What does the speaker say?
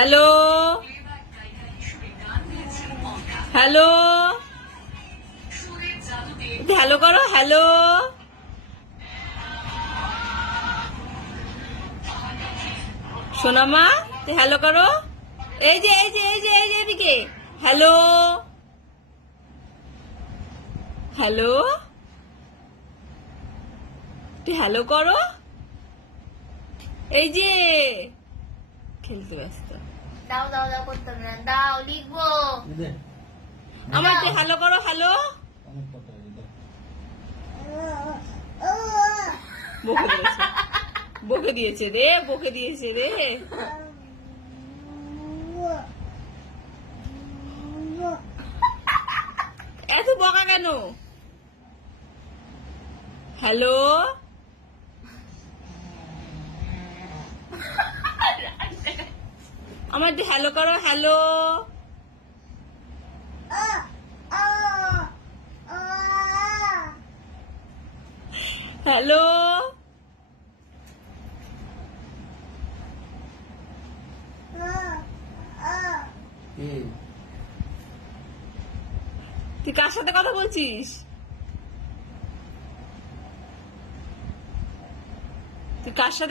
Hello hello, hello করো। Hello, সোনামা তুই হ্যালো করো। এই যে এই যে এই যে এই যে এদিকে হ্যালো হ্যালো, তুই হ্যালো করো। এই যে খেলতে ব্যস্ত। দাও দাও দাও করতে না, দাও লিখবো। আমার তুই হ্যালো করো। হ্যালো, বকে দিয়েছে রে, বকে দিয়েছে রে। এত বকা কেন? হ্যালো, আমার তুই হ্যালো করো। হ্যালো, হ্যালো, তুই কার সাথে কথা বলছিস? তুই কার সাথে